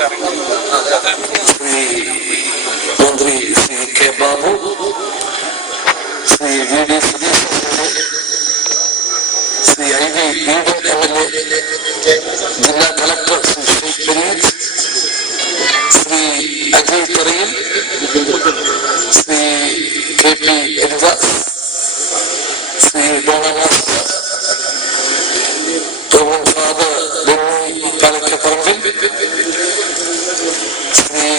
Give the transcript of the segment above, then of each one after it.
ശ്രീ മന്ത്രി Shri K Babu, Shri V D Satheesan, Shri I V Eden MLA, ജില്ലാ collector Shri Sheikh Fareed, Shri Ajay Tharayil, Shri K P Elidas, Shri Dona master, father Benny Palakkaparambil, Shri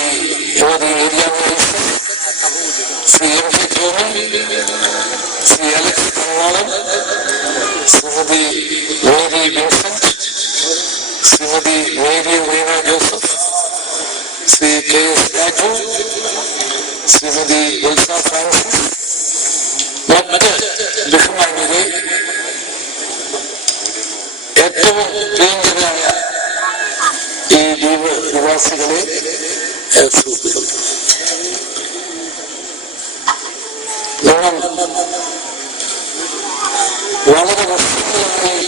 യുവതി ഏരിയ മേഴ്സൺ, Shri M K Tomy, Shri Alex Thangolam, Shrimati Mary Vincent, Shrimati Mary Reena Joseph, Shri K S Raju, Shrimati Utsa Francis, മറ്റ് ബഹുമാന്യരെ, ഏറ്റവും പ്രിയങ്കരായ ഈ ദ്വീപ് നിവാസികളെ, സുഹൃത്തുക്കൾ, നിങ്ങൾ വളരെ വർഷങ്ങളായി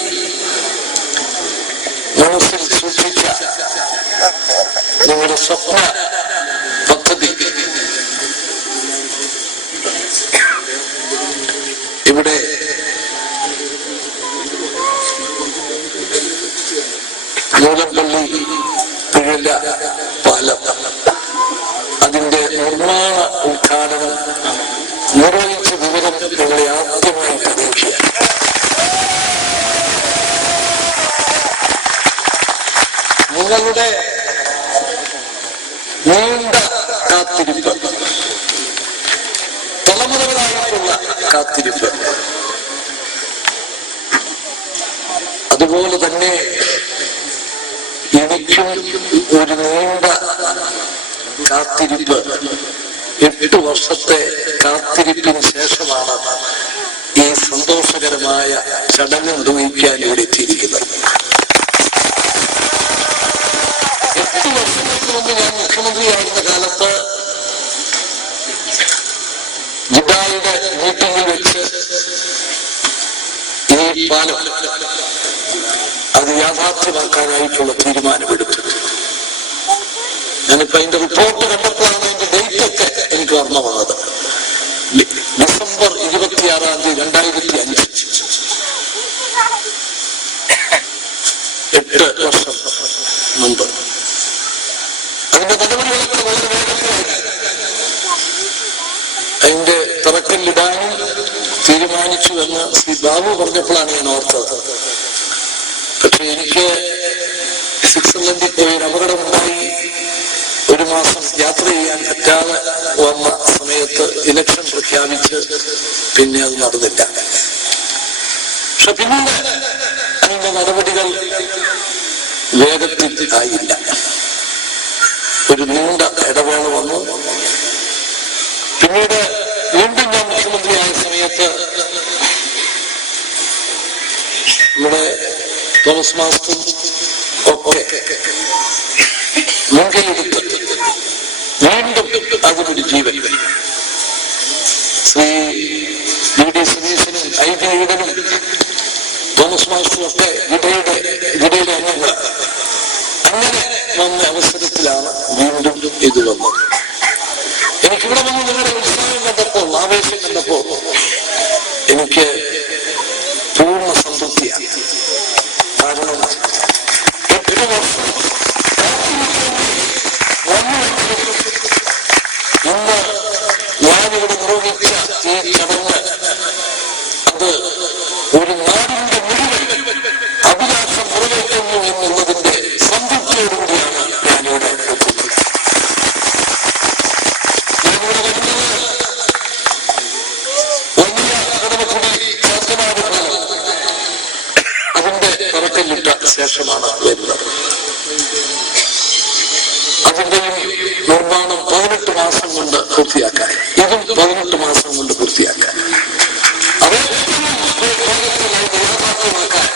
മനസ്സിൽ സൂക്ഷിച്ച നിങ്ങളുടെ സ്വപ്ന പദ്ധതി ഇവിടെ മൂലപ്പള്ളി പിഴല പാലം, അതിന്റെ നിർമ്മാണ ഉദ്ഘാടനം നിർവഹിച്ച വിവരം നിങ്ങളെ ആദ്യമായി അറിയിക്കുക. നിങ്ങളുടെ നീണ്ട കാത്തിരിപ്പ്, തലമുറകളായിട്ടുള്ള കാത്തിരിപ്പ്, അതുപോലെ തന്നെ എനിക്കും ഒരു നീണ്ട കാത്തിരിപ്പ്, 8 വർഷത്തെ കാത്തിരിപ്പിന് ശേഷമാണ് ഈ സന്തോഷകരമായ ചടങ്ങ് നിർവഹിക്കാൻ ഇവിടെ എത്തിയിരിക്കുന്നത്. 8 വർഷങ്ങൾക്ക് മുമ്പ് ഞാൻ മുഖ്യമന്ത്രിയായിരുന്ന കാലത്ത് ജിദ്ദയുടെ മീറ്റിംഗിൽ വെച്ച് ഈ പാലം അത് യാഥാർത്ഥ്യമാക്കാനായിട്ടുള്ള തീരുമാനമെടുത്തു. ഞാനിപ്പോ അതിന്റെ റിപ്പോർട്ട് കണ്ടപ്പോഴാണ് അതിന്റെ ഡേറ്റ് ഒക്കെ എനിക്ക് ഓർമ്മ വന്നത്. ഡിസംബർ 26-ാം തീയതി 2005, 8 വർഷം മുമ്പ്. അതിന്റെ നടപടികളൊക്കെ വളരെ വേഗത്തിലായി. അതിന്റെ തറക്കല്ലിടാനും തീരുമാനിച്ചു എന്ന് ശ്രീ ബാബു പറഞ്ഞപ്പോഴാണ് ഞാൻ ഓർത്തത്. പക്ഷെ എനിക്ക് സ്വിറ്റ്സർലൻഡിൽ പോയി ഒരു അപകടമുണ്ടായി. 1 മാസം യാത്ര ചെയ്യാൻ പറ്റാതെ വന്ന സമയത്ത് ഇലക്ഷൻ പ്രഖ്യാപിച്ച് പിന്നെ അത് നടന്നില്ല. പക്ഷെ പിന്നീട് അതിന്റെ നടപടികൾ വേഗത്തിൽ ആയില്ല. ഒരു നീണ്ട ഇടവേള വന്നു. പിന്നീട് വീണ്ടും ഞാൻ മുഖ്യമന്ത്രിയായ സമയത്ത് നമ്മുടെ തോമസ് മാസ്റ്ററും ഒക്കെ മുൻകൈയെടുത്ത് വീണ്ടും അതിനൊരു ജീവൻ, ശ്രീ വി ഡി സതീശനും ഐ വി ഈഡനും തോമസ് മാസ്റ്ററും ഒക്കെ ഗിഡയുടെ അംഗങ്ങൾ. അങ്ങനെ വന്ന അവസരത്തിലാണ് വീണ്ടും ഇത് വന്നത്. എനിക്കിവിടെ വന്ന് നിങ്ങളുടെ ഉത്സാഹം കണ്ടപ്പോൾ, ആവേശം കണ്ടപ്പോൾ എനിക്ക് പൂർണ്ണ സംതൃപ്തിയാണ്. കാരണം 8 വർഷം ഇന്ന് ഞാനിവിടെ നിർവഹിച്ച ഈ ചടങ്ങ് അത് ഒരു നാടിന്റെ മുഴുവൻ അഭിലാഷം നിറവേറ്റുന്നു എന്നുള്ളതിന്റെ സംതൃപ്തിയോടുകൂടിയാണ് ഞാനിവിടെ എത്തുന്നത്. ഞാനിവിടെ വരുന്നത് വലിയ കടമക്കുടി ശാസ്ത്രനാട് അതിന്റെ തറക്കല്ലിട്ട ശേഷമാണ് വരുന്നത്. അതിന്റെയും നിർമ്മാണം 18 മാസം കൊണ്ട് പൂർത്തിയാക്കാൻ, ഇതും 18 മാസം കൊണ്ട് പൂർത്തിയാക്കാൻ, അത് യാഥാർത്ഥ്യമാക്കാൻ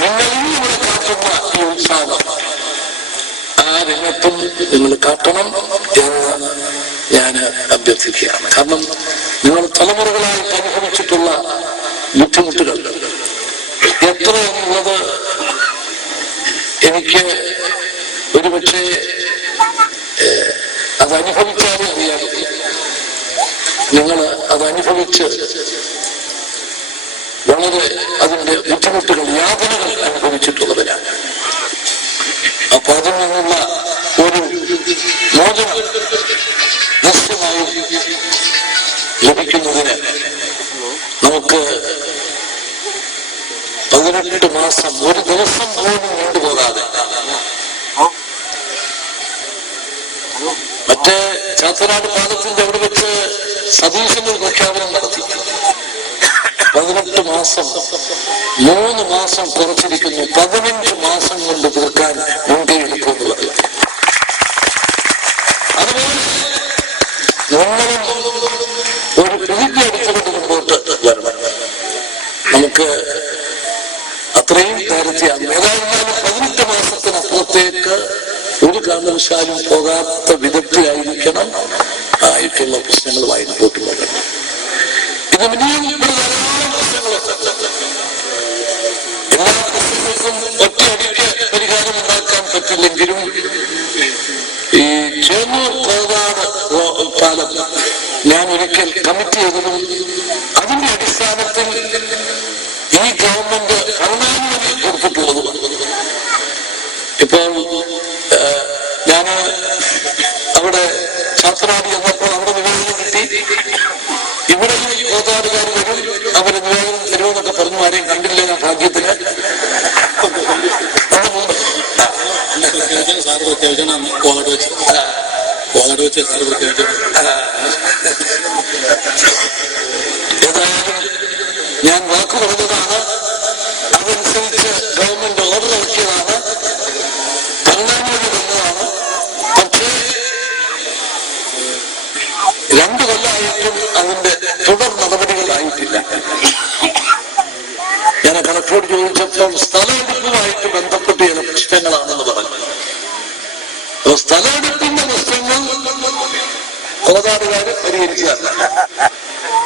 നിങ്ങളും കൂടെ കാട്ടുന്ന ഈ ഉത്സാഹം ആ രംഗത്തും നിങ്ങൾ കാട്ടണം എന്ന് ഞാൻ അഭ്യർത്ഥിക്കുകയാണ്. കാരണം നിങ്ങൾ തലമുറകളായി അനുഭവിച്ചിട്ടുള്ള ബുദ്ധിമുട്ടുകൾ എത്ര എന്നുള്ളത് എനിക്ക് ഒരുപക്ഷെ അതനുഭവിച്ചാലേ അറിയാൻ നിങ്ങൾ അതനുഭവിച്ച് വളരെ അതിന്റെ ബുദ്ധിമുട്ടുകൾ യാതനകൾ അനുഭവിച്ചിട്ടുള്ളവരാണ്. അപ്പൊ അതിൽ നിന്നുള്ള ഒരു മോചനം നിശ്ചയമായും ലഭിക്കുന്നതിന് നമുക്ക് 18 മാസം ഒരു ദിവസം പോലും നീണ്ടുപോകാതെ മറ്റേ ചാത്തനാട് പാലത്തിന്റെ അവിടെ വെച്ച് സതീശന്റെ പ്രഖ്യാപനം നടത്തി 18 മാസം 3 മാസം കുറച്ചിരിക്കുന്നു, 15 മാസം കൊണ്ട് തീർക്കാൻ മുൻകൈ എടുക്കുമെന്ന് പറയും. അതുപോലെ നിങ്ങളും ഒരു പ്രതിജ്ഞ എടുത്തുകൊണ്ട് മുമ്പോട്ട് വരണം. നമുക്ക് അത്രയും നേരത്തെയാണ്. ഏതായാലും 18 മാസത്തിനപ്പുറത്തേക്ക് ഒരു കാരണവശാലും പോകാത്ത വിദഗ്ധയായിരിക്കണം ആയിട്ടുള്ള പ്രശ്നങ്ങളുമായി മുമ്പോട്ട് പോകണം. ഇത് ഇനിയും ധാരാളം പ്രശ്നങ്ങളൊക്കെ എല്ലാ പ്രശ്നങ്ങൾക്കും ഒറ്റയടിക്ക് പരിഹാരം ഉണ്ടാക്കാൻ പറ്റില്ലെങ്കിലും ഈ ചേന്നൂർ കോതാട് പാലം ഞാൻ ഒരിക്കൽ കമ്മിറ്റ് ചെയ്തതും അതിന്റെ അടിസ്ഥാനത്തിൽ ഈ ഗവൺമെന്റ് കരുണാനിധി കൊടുത്തിട്ടുള്ളതും ഇപ്പോൾ ഞാൻ അവിടെ ചാത്തനാടി എന്നപ്പോൾ അവിടെ നിവേദനം കിട്ടി. ഇവിടെ ഈ കോതാടുകാർ വരും, അവരെ നിവേദനം തരുമെന്നൊക്കെ പറഞ്ഞു. ആരെയും കണ്ടില്ല ഞാൻ ഭാഗ്യത്തിന്. ഏതായാലും ഞാൻ വാക്ക് പറഞ്ഞതാണ്, അതനുസരിച്ച് ഗവൺമെന്റ് ഓർഡർ ഇറക്കിയതാണ്, കരുണാനിധി തന്നതാണ്. പക്ഷേ 2 കൊല്ലമായിട്ടും അതിന്റെ തുടർ നടപടികളായിട്ടില്ല. ഞാൻ കളക്ടറോട് ചോദിച്ചപ്പോൾ സ്ഥലമെടുപ്പുമായിട്ട് ബന്ധപ്പെട്ട് ചില പ്രശ്നങ്ങളാണെന്ന് പറഞ്ഞു. അപ്പൊ സ്ഥലമെടുപ്പിന്റെ പ്രശ്നങ്ങൾ കോതാടുകാര് പരിഹരിച്ചതല്ല.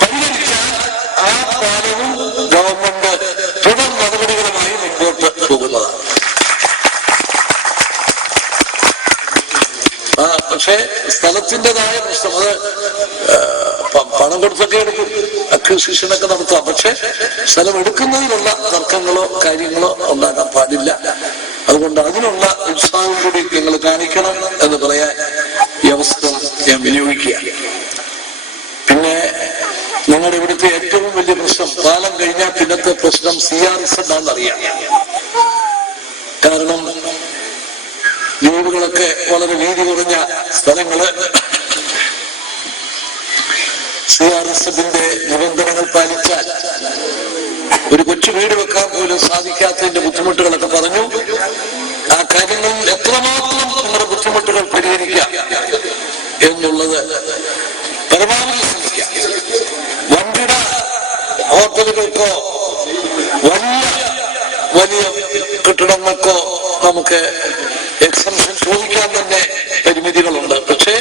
പരിഹരിച്ചാൽ ആ പാലവും ഗവൺമെന്റ് തുടർ നടപടികളുമായി മുമ്പോട്ട് പോകുന്നതാണ്. പക്ഷേ സ്ഥലത്തിൻ്റെതായ പ്രശ്നം, അത് പണം കൊടുത്തൊക്കെ എടുക്കും, അക്വിസിഷനൊക്കെ നടത്താം. പക്ഷെ സ്ഥലം എടുക്കുന്നതിലുള്ള തർക്കങ്ങളോ കാര്യങ്ങളോ ഉണ്ടാകാൻ പാടില്ല. അതുകൊണ്ട് അതിനുള്ള ഉത്സാഹം കൂടി നിങ്ങൾ കാണിക്കണം എന്ന് പറയാൻ ഈ അവസരം ഞാൻ വിനിയോഗിക്കുക. പിന്നെ നിങ്ങളുടെ ഇവിടുത്തെ ഏറ്റവും വലിയ പ്രശ്നം, പാലം കഴിഞ്ഞാൽ പിന്നത്തെ പ്രശ്നം CRZ ആണെന്നറിയാം. കാരണം ദ്വീപുകളൊക്കെ വളരെ വീതി കുറഞ്ഞ സ്ഥലങ്ങള് CRZ-ന്റെ നിബന്ധനകൾ പാലിച്ചാൽ ഒരു കൊച്ചു വീട് വെക്കാൻ പോലും സാധിക്കാത്തതിന്റെ ബുദ്ധിമുട്ടുകളൊക്കെ പറഞ്ഞു. ആ കാര്യങ്ങളിൽ എത്രമാത്രം നമ്മുടെ ബുദ്ധിമുട്ടുകൾ പരിഹരിക്കാം എന്നുള്ളത് പരമാവധി ശ്രമിക്കാം. വൻകിട ഹോട്ടലുകൾക്കോ വലിയ കെട്ടിടങ്ങൾക്കോ നമുക്ക് എക്സംഷൻ ചോദിക്കാൻ തന്നെ പരിമിതികളുണ്ട്. പക്ഷേ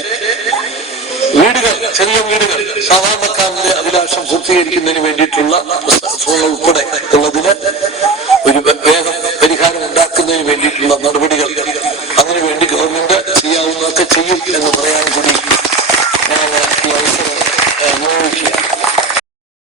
വീടുകൾ, ചെറിയ വീടുകൾ, സാധാരണക്കാരന്റെ അഭിലാഷം പൂർത്തീകരിക്കുന്നതിന് വേണ്ടിയിട്ടുള്ള ഉൾപ്പെടെ ഉള്ളതിന് ഒരു വേഗം പരിഹാരം ഉണ്ടാക്കുന്നതിന് വേണ്ടിയിട്ടുള്ള നടപടികൾ അതിനുവേണ്ടി ഗവൺമെന്റ് ചെയ്യാവുന്നതൊക്കെ ചെയ്യും എന്ന് പറയാൻ കൂടി